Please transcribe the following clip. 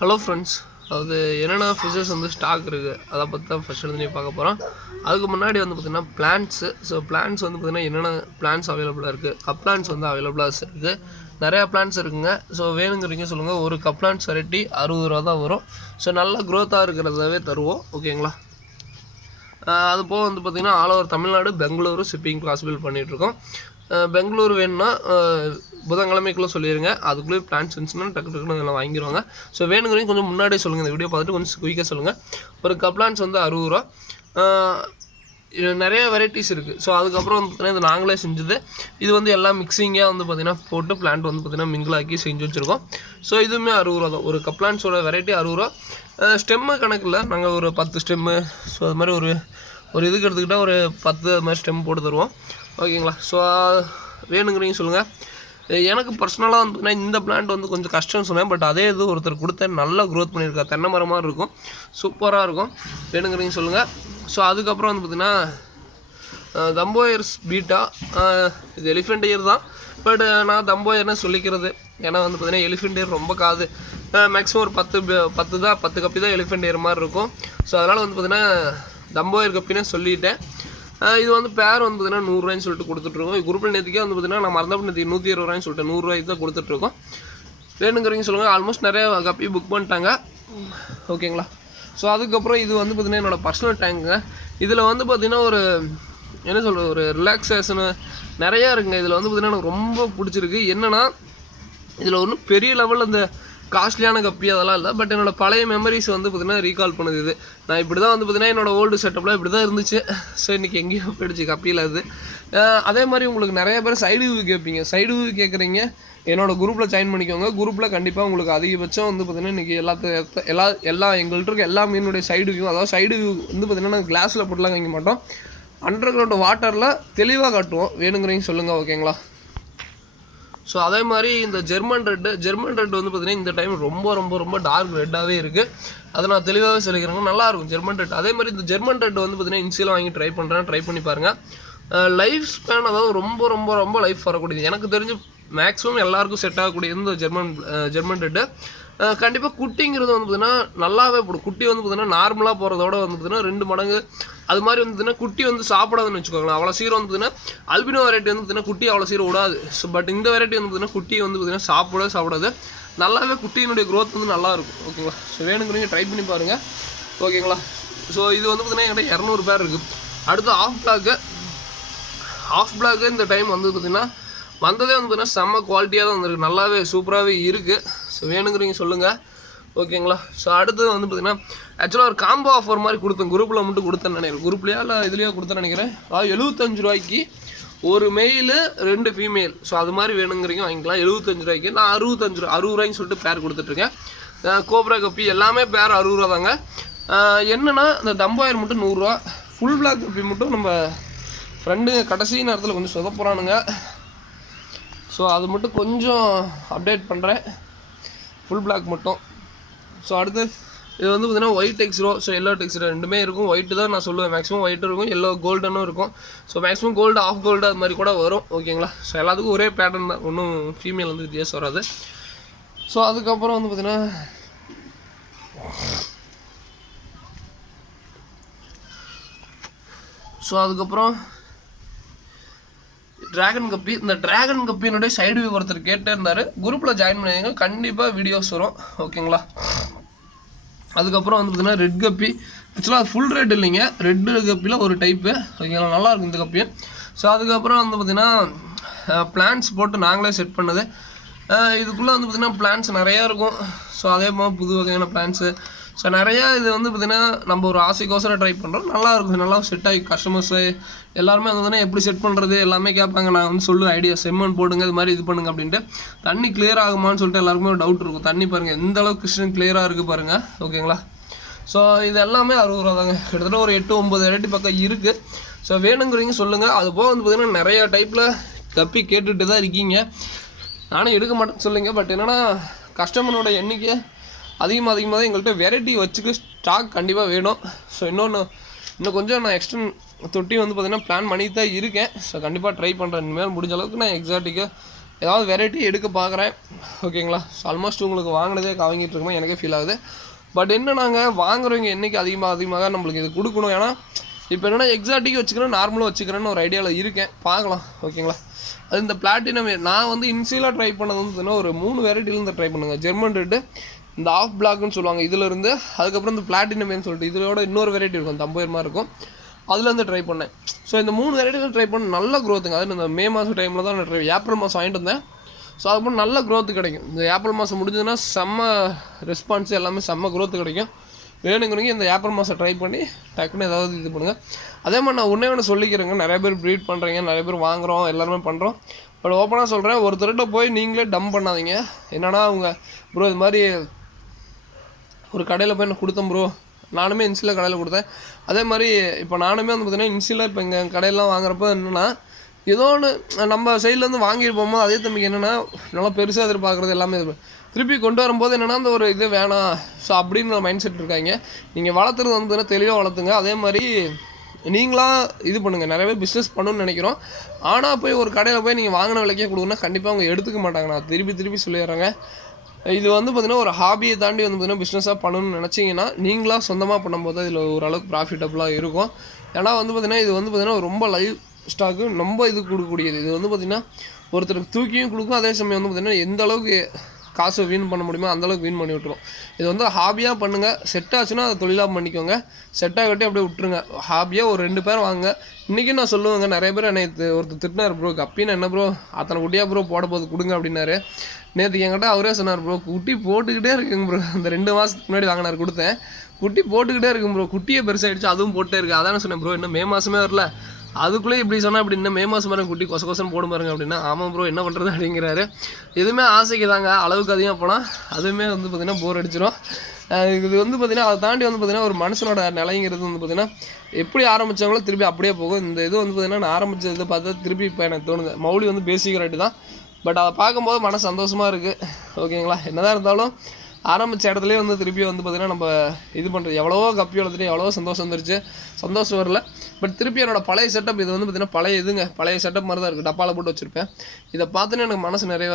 Hello friends, அது என்னென்ன fishes வந்து ஸ்டாக் இருக்குது அதை பற்றி தான் ஃபஸ்ட் எடுத்து பார்க்க போகிறோம். அதுக்கு முன்னாடி வந்து பார்த்திங்கன்னா பிளான்ட்ஸு. ஸோ பிளான்ட்ஸ் வந்து பார்த்திங்கன்னா என்னென்ன பிளான்ட்ஸ் அவைலபிளாக இருக்குது, கப் பிளான்ட்ஸ் வந்து அவைலபிளாக இருக்குது. நிறையா பிளான்ட்ஸ் இருக்குங்க. ஸோ வேணுங்கிறீங்க சொல்லுங்கள். ஒரு கப் பிளான்ட்ஸ் வெரைட்டி 60 ரூபா தான் வரும். ஸோ நல்ல க்ரோத்தாக இருக்கிறதாவே தருவோம். ஓகேங்களா? அது போக வந்து பார்த்திங்கன்னா all over Tamil Nadu, Bengaluru shipping possible பண்ணிகிட்ருக்கோம். பெங்களூர் வேணும்னா புதன்கிழமைக்குள்ளே சொல்லிடுங்க. அதுக்குள்ளே பிளான்ஸ் இருந்துச்சுன்னா டக்குன்னு எல்லாம் வாங்கிடுவாங்க. ஸோ வேணுங்கிறீங்க கொஞ்சம் முன்னாடியே சொல்லுங்கள். இந்த வீடியோ பார்த்துட்டு கொஞ்சம் குயிக்காக சொல்லுங்கள். ஒரு கப் பிளான்ஸ் வந்து 60 ரூபா. நிறைய வெரைட்டிஸ் இருக்குது. ஸோ அதுக்கப்புறம் வந்து பார்த்திங்கன்னா இது நாங்களே செஞ்சது. இது வந்து எல்லாம் மிக்சிங்காக வந்து பார்த்திங்கன்னா போட்டு பிளான்ட் வந்து பார்த்திங்கன்னா மிங்கிளாக்கி செஞ்சு வச்சுருக்கோம். ஸோ இதுவுமே 60 ரூபா தான். ஒரு கப் பிளான்ஸோட வெரைட்டி 60 ரூபா. ஸ்டெம்மு கணக்கில் நாங்கள் ஒரு 10 ஸ்டெம்மு, ஸோ அது மாதிரி ஒரு இதுக்கு எடுத்துக்கிட்டால் ஒரு 10 அது மாதிரி ஸ்டெம் போட்டு தருவோம். ஓகேங்களா? ஸோ வேணுங்கிறீங்க சொல்லுங்கள். எனக்கு பர்சனலாக வந்து இந்த பிளான்ட் வந்து கொஞ்சம் கஷ்டம்னு சொன்னேன். பட் அதே இது ஒருத்தர் கொடுத்தேன், நல்லா க்ரோத் பண்ணியிருக்கா. தென்னை மரம் மாதிரி இருக்கும், சூப்பராக இருக்கும். வேணுங்கிறீங்க சொல்லுங்கள். ஸோ அதுக்கப்புறம் வந்து பார்த்திங்கன்னா தம்போயர்ஸ் பீட்டா. இது எலிஃபெண்ட் இயர் தான். பட் நான் தம்போயர்னு சொல்லிக்கிறது. ஏன்னா வந்து பார்த்திங்கன்னா எலிஃபெண்ட் இயர் ரொம்ப காது. மேக்ஸிமம் ஒரு 10 கப்பி தான் எலிஃபெண்ட் இயர் மாதிரி இருக்கும். ஸோ அதனால் வந்து பார்த்திங்கன்னா தம்போயர் கப்பினே சொல்லிட்டேன். இது வந்து பேர் வந்து பார்த்திங்கன்னா 100 ரூபாய்ன்னு சொல்லிட்டு கொடுத்துட்ருக்கோம். குரூப்பில் நேற்றுக்கே வந்து பார்த்திங்கன்னா நான் மறந்தப்ப நேற்று 120 ரூபாய்ன்னு சொல்லிட்டு 100 ரூபாய்க்கு தான் கொடுத்துட்ருக்கோம். வேணுங்கிறீங்க சொல்லுங்கள். ஆல்மோஸ்ட் நிறைய கப்பி புக் பண்ணிட்டாங்க. ஓகேங்களா? ஸோ அதுக்கப்புறம் இது வந்து பார்த்திங்கன்னா என்னோடய பர்சனல் டேங்குங்க. இதில் வந்து பார்த்திங்கன்னா ஒரு என்ன சொல்கிறது, ஒரு ரிலாக்ஸேஷனு நிறையா இருக்குங்க. இதில் வந்து பார்த்திங்கன்னா எனக்கு ரொம்ப பிடிச்சிருக்கு. என்னென்னா இதில் ஒன்றும் பெரிய லெவலில் இந்த காஸ்ட்லியான கப்பி அதெல்லாம் இல்லை. பட் என்னோடய பழைய மெமரிஸ் வந்து பார்த்திங்கன்னா ரீகால் பண்ணுது. இது நான் இப்படி தான் வந்து பார்த்திங்கன்னா என்னோடய ஓல்டு செட்டப்பில் இப்படி தான் இருந்துச்சு. ஸோ இன்றைக்கி எங்கேயும் போயிடுச்சு கப்பியில் அது. அதே மாதிரி உங்களுக்கு நிறைய பேர் சைடு வியூ கேட்பீங்க. சைடு வியூ கேட்குறீங்க, என்னோடய குரூப்பில் ஜாயின் பண்ணிக்கோங்க. குரூப்பில் கண்டிப்பாக உங்களுக்கு அதிகபட்சம் வந்து பார்த்திங்கன்னா இன்றைக்கி எல்லா எங்கள்கிட்ட இருக்க எல்லா மீனுடைய சைடு வியூ, அதாவது சைடு வியூ வந்து பார்த்திங்கன்னா நாங்கள் கிளாஸில் போட்டுலாம் வைக்க மாட்டோம். அண்டர் கிரவுண்ட் வாட்டரில் தெளிவாக காட்டுவோம். வேணுங்கிறீங்க சொல்லுங்கள். ஓகேங்களா? ஸோ அதே மாதிரி இந்த ஜெர்மன் ரெட்டு வந்து பார்த்திங்கன்னா இந்த டைம் ரொம்ப ரொம்ப ரொம்ப டார்க் ரெட்டாகவே இருக்குது. அதை நான் தெளிவாகவே சொல்லிக்கிறேங்க. நல்லாயிருக்கும் ஜெர்மன் ரெட். அதே மாதிரி இந்த ஜெர்மன் ரெட் வந்து பார்த்திங்கன்னா இன்சியலாக வாங்கி ட்ரை பண்ணி பாருங்கள். லைஃப் ஸ்பேன், அதாவது ரொம்ப ரொம்ப ரொம்ப லைஃப் வரக்கூடியது. எனக்கு தெரிஞ்சு மேக்ஸிமம் எல்லாருக்கும் செட் ஆகக்கூடிய இந்த ஜெர்மன் ரெட்டு. கண்டிப்பாக குட்டிங்கிறது வந்து பார்த்திங்கன்னா நல்லாவே போடும். குட்டி வந்து பார்த்திங்கன்னா நார்மலாக போகிறதோட வந்து பார்த்திங்கன்னா 2 மடங்கு அது மாதிரி வந்து பார்த்திங்கன்னா குட்டி வந்து சாப்பிடாதுன்னு வச்சுக்கோங்களேன். அவ்வளோ சீரம் வந்து பார்த்திங்கன்னா அல்பினோ வெரைட்டி வந்து பார்த்திங்கன்னா குட்டி அவ்வளோ சீரம் விடாது. ஸோ பட் இந்த வெரைட்டி வந்து பார்த்திங்கன்னா குட்டி வந்து பார்த்திங்கன்னா சாப்பிடாது. நல்லாவே குட்டியினுடைய க்ரோத் வந்து நல்லாயிருக்கும். ஓகேங்களா? ஸோ வேணுங்கிறீங்க ட்ரை பண்ணி பாருங்கள். ஓகேங்களா? ஸோ இது வந்து பார்த்திங்கன்னா என்கிட்ட 200 பேர் இருக்குது. அடுத்து ஆஃப் பிளாக்கு இந்த டைம் வந்து பார்த்திங்கன்னா வந்ததே வந்து பார்த்திங்கன்னா செம்ம குவாலிட்டியாக தான் வந்திருக்கு. நல்லாவே சூப்பராகவே இருக்குது. ஸோ வேணுங்கிறீங்க சொல்லுங்கள். ஓகேங்களா? ஸோ அடுத்து வந்து பார்த்திங்கன்னா ஆக்சுவலாக ஒரு காம்போ ஆஃபர் மாதிரி கொடுத்தேன். குரூப்பில் மட்டும் கொடுத்தேன்னு நினைக்கிறேன். குரூப்லையா இல்லை இதுலையோ கொடுத்தேன்னு நினைக்கிறேன். அதாவது 75 ரூபாய்க்கு ஒரு மெயிலு 2 ஃபீமேல். ஸோ அது மாதிரி வேணுங்கிறீங்க வாங்கிக்கலாம். 75 ரூபாய்க்கு. நான் 60 ரூபாய்ன்னு சொல்லிட்டு பேர் கொடுத்துட்ருக்கேன். கோப்ரா கப்பி எல்லாமே பேர் 60 ரூபா தாங்க. என்னென்னா இந்த தம்பாயர் மட்டும் 100 ரூபா. ஃபுல் பிளாக் கப்பி மட்டும் நம்ம ஃப்ரெண்டுங்க கடைசி நேரத்தில் கொஞ்சம் சொதப்புறானுங்க. ஸோ அது மட்டும் கொஞ்சம் அப்டேட் பண்ணுறேன். ஃபுல் பிளாக் மட்டும். ஸோ அடுத்து இது வந்து பார்த்திங்கன்னா white texture, so yellow texture ரெண்டுமே இருக்கும். ஒயிட்டு தான் நான் சொல்லுவேன். மேக்ஸிமம் ஒயிட்டு இருக்கும், எல்லோ கோல்டனும் இருக்கும். So maximum gold, off gold அது மாதிரி கூட வரும். ஓகேங்களா? ஸோ எல்லாத்துக்கும் ஒரே பேட்டர்ன் தான், ஒன்றும் ஃபீமேல் வந்து வித்தியாசம் வராது. ஸோ அதுக்கப்புறம் வந்து பார்த்திங்கன்னா ட்ராகன் கப்பி. இந்த ட்ராகன் கப்பியினுடைய சைடு வியூ ஒருத்தர் கேட்டே இருந்தார். குரூப்பில் ஜாயின் பண்ணிங்க, கண்டிப்பாக வீடியோஸ் வரும். ஓகேங்களா? அதுக்கப்புறம் வந்து பார்த்திங்கன்னா ரெட் கப்பி. ஆக்சுவலாக அது ஃபுல் ரெட் இல்லைங்க, ரெட்டு கப்பியில் ஒரு டைப்பு. ஓகேங்களா? நல்லாயிருக்கும் இந்த கப்பி. ஸோ அதுக்கப்புறம் வந்து பார்த்திங்கன்னா பிளான்ஸ் போட்டு நாங்களே செட் பண்ணது. இதுக்குள்ளே வந்து பார்த்திங்கன்னா பிளான்ஸ் நிறையா இருக்கும். ஸோ அதே மாதிரி புது வகையான பிளான்ஸு. ஸோ நிறையா இது வந்து பார்த்திங்கன்னா நம்ம ஒரு ஆசைக்கோசரம் ட்ரை பண்ணுறோம். நல்லாயிருக்கும். நல்லா செட் ஆகி கஸ்டமர்ஸு எல்லாருமே வந்து எப்படி செட் பண்ணுறது எல்லாமே கேட்பாங்க. நான் வந்து சொல்லுவேன் ஐடியா, செம்மண் போடுங்க, இது மாதிரி இது பண்ணுங்க அப்படின்ட்டு. தண்ணி கிளியர் ஆகுமான்னு சொல்லிட்டு எல்லாருக்குமே ஒரு டவுட் இருக்கும். தண்ணி பாருங்கள் எந்த அளவுக்கு கிறிஸ்டின் கிளியராக இருக்குது பாருங்கள். ஓகேங்களா? ஸோ இது எல்லாமே 60 ரூபா தாங்க. கிட்டத்தட்ட ஒரு 8-9 வெரைட்டி பக்கம் இருக்குது. ஸோ வேணுங்கிறீங்க சொல்லுங்கள். அது போக வந்து பார்த்திங்கன்னா நிறையா டைப்பில் கப்பி கேட்டுகிட்டு தான் இருக்கீங்க. நானும் எடுக்க மாட்டேன்னு சொல்லுங்க. பட் என்னென்னா கஸ்டமரோட எண்ணிக்கை அதிகமாக தான் எங்கள்கிட்ட வெரைட்டி வச்சுக்க ஸ்டாக் கண்டிப்பாக வேணும். ஸோ இன்னும் கொஞ்சம் நான் எக்ஸ்டன் தொட்டி வந்து பார்த்திங்கன்னா பிளான் பண்ணி தான் இருக்கேன். ஸோ கண்டிப்பாக ட்ரை பண்ணுறேன். இனிமேல் முடிஞ்ச அளவுக்கு நான் எக்ஸாட்டிக்காக ஏதாவது வெரைட்டி எடுக்க பார்க்குறேன். ஓகேங்களா? ஆல்மோஸ்ட் உங்களுக்கு வாங்கினதே வாங்கிட்டு இருக்கோம் எனக்கே ஃபீல் ஆகுது. பட் என்ன நாங்கள் வாங்குறவங்க என்றைக்கு அதிகமாக நம்மளுக்கு இது கொடுக்கணும். ஏன்னா இப்போ என்னென்னா எக்ஸாட்டிக் வச்சுக்கிறேன், நார்மலாக வச்சுக்கிறேன்னு ஒரு ஐடியாவில் இருக்கேன். பார்க்கலாம். ஓகேங்களா? அது இந்த பிளாட்டினம் நான் வந்து இன்சியலாக ட்ரை பண்ணது வந்து பார்த்தீங்கன்னா ஒரு 3 வெரைட்டிலேருந்து ட்ரை பண்ணுங்க. ஜெர்மன் ரெட்டு, இந்த ஆஃப் பிளாக்னு சொல்லுவாங்க இதிலேருந்து, அதுக்கப்புறம் இந்த பிளாட்டினம்னு சொல்லிட்டு இதோட இன்னொரு வெரைட்டி இருக்கும், இந்த 50 மாதிரி இருக்கும், அதுலேருந்து ட்ரை பண்ணேன். ஸோ இந்த 3 வெரைட்டியில் ட்ரை பண்ண நல்ல க்ரோத்துங்க. அது இந்த மே மாதம் டைமில் தான் நான் ஏப்ரல் மாதம் வாங்கிட்டு வந்தேன். ஸோ அதுக்கப்புறம் நல்ல க்ரோத்து கிடைக்கும். இந்த ஏப்ரல் மாதம் முடிஞ்சதுன்னா செம்ம ரெஸ்பான்ஸ், எல்லாமே செம்ம க்ரோத்து கிடைக்கும். வேணுங்கிறவங்க இந்த ஏப்ரல் மாதம் ட்ரை பண்ணி டக்குன்னு ஏதாவது இது பண்ணுங்கள். அதே மாதிரி நான் ஒன்றே சொல்லிக்கிறேங்க, நிறைய பேர் ப்ரீட் பண்ணுறீங்க, நிறைய பேர் வாங்குகிறோம், எல்லாருமே பண்ணுறோம். பட் ஓப்பனாக சொல்கிறேன், ஒருத்தர்கிட்ட போய் நீங்களே டம்ப் பண்ணாதீங்க. என்னன்னா அவங்க ப்ரோ இது மாதிரி ஒரு கடையில் போய் நான் கொடுத்தேன் ப்ரோ, நானுமே இன்சியில் கடையில் கொடுத்தேன். அதே மாதிரி இப்போ நானுமே வந்து பார்த்தீங்கன்னா இன்சியில் இப்போ எங்கள் கடையிலாம் வாங்குறப்போ என்னென்னா ஏதோ ஒன்று நம்ம சைட்லேருந்து வாங்கியிருப்போமோ அதே தம்பிக்கு என்னென்னா நல்லா பெருசாக எதிர்பார்க்குறது எல்லாமே திருப்பி கொண்டு வரும்போது என்னென்னா அந்த ஒரு இது வேணாம். ஸோ அப்படின்னு மைண்ட் செட் இருக்காங்க. நீங்கள் வளர்த்துறது வந்து பார்த்தீங்கன்னா தெளிவாக வளர்த்துங்க. அதே மாதிரி நீங்களாக இது பண்ணுங்கள். நிறைய பேர் பிஸ்னஸ் பண்ணணும்னு நினைக்கிறோம். ஆனால் போய் ஒரு கடையில் போய் நீங்கள் வாங்கின விலைக்கே கொடுக்குன்னா கண்டிப்பாக அவங்க எடுத்துக்க மாட்டாங்க. நான் திருப்பி சொல்லிடுறேங்க. இது வந்து பார்த்திங்கன்னா ஒரு ஹாபியை தாண்டி வந்து பார்த்திங்கன்னா பிஸ்னஸாக பண்ணணும்னு நினச்சிங்கன்னா நீங்களாக சொந்தமாக பண்ணும்போது இதில் ஓரளவுக்கு ப்ராஃபிட்டபுளாக இருக்கும். ஏன்னா வந்து பார்த்திங்கன்னா இது வந்து பார்த்திங்கன்னா ரொம்ப லைவ் ஸ்டாக்கு ரொம்ப இது கொடுக்கக்கூடியது. இது வந்து பார்த்திங்கன்னா ஒருத்தருக்கு தூக்கியும் கொடுக்கும். அதே சமயம் வந்து பார்த்திங்கன்னா எந்த அளவுக்கு காசை வீண் பண்ண முடியுமோ அந்தளவுக்கு வீண் பண்ணி விட்டுரும். இது வந்து ஹாபியாக பண்ணுங்கள். செட் ஆச்சுன்னா அதை தொழிலாக பண்ணிக்கோங்க. செட் ஆகட்டி அப்படியே விட்டுருங்க. ஹாபியாக ஒரு 2 பேர் வாங்க. இன்றைக்கும் நான் சொல்லுவேங்க, நிறைய பேர் என்னை ஒருத்தர் திட்டினார், ப்ரோ கப்பின்னு என்ன ப்ரோ அத்தனை குட்டியாக ப்ரோ போட போது கொடுங்க அப்படின்னாரு. நேற்றுக்கு என்கிட்ட அவரே சொன்னார், ப்ரோ குட்டி போட்டுக்கிட்டே இருக்குங்க ப்ரோ. அந்த 2 மாதத்துக்கு முன்னாடி வாங்கினார், கொடுத்தேன். குட்டி போட்டுக்கிட்டே இருக்கும் ப்ரோ, குட்டியே பெருசாகிடுச்சு, அதுவும் போட்டே இருக்குது. அதானே சொன்னேன் ப்ரோ, இன்னும் மே மாதமே வரல, அதுக்குள்ளே இப்படி சொன்னால் அப்படி இன்னும் மே மாதம் மாதிரி குட்டி கொசம் போடும் பாருங்க அப்படின்னா, ஆமாம் ப்ரோ என்ன பண்ணுறது அப்படிங்கிறாரு. எதுவுமே ஆசைக்கு தாங்க, அளவுக்கு அதிகமாக போனால் அதுவுமே வந்து பார்த்திங்கன்னா போர் அடிச்சிடும். இது வந்து பார்த்திங்கன்னா அதை தாண்டி வந்து பார்த்திங்கன்னா ஒரு மனுஷனோட நிலைங்கிறது வந்து பார்த்திங்கன்னா எப்படி ஆரம்பித்தாங்களோ திருப்பி அப்படியே போகும். இந்த இது வந்து பார்த்திங்கன்னா நான் ஆரம்பித்த இதை பார்த்தா திருப்பி இப்போ எனக்கு தோணுது. மௌலி வந்து பேசிக் ரேட்டு தான், பட் அதை பார்க்கும்போது மனசு சந்தோஷமாக இருக்குது. ஓகேங்களா? என்னதான் இருந்தாலும் ஆரம்பித்த இடத்துலேயே வந்து திருப்பி வந்து பார்த்திங்கன்னா நம்ம இது பண்ணுறது எவ்வளவோ கப்பி வளர்த்துட்டு எவ்வளவோ சந்தோஷம் வந்துருச்சு, சந்தோஷம் வரல. பட் திருப்பி என்னோட பழைய செட்டப் இது வந்து பார்த்திங்கன்னா பழைய செட்டப் மாதிரி தான் இருக்குது. டப்பாவில் போட்டு வச்சுருப்பேன். இதை பார்த்துன்னு எனக்கு மனசு நிறைய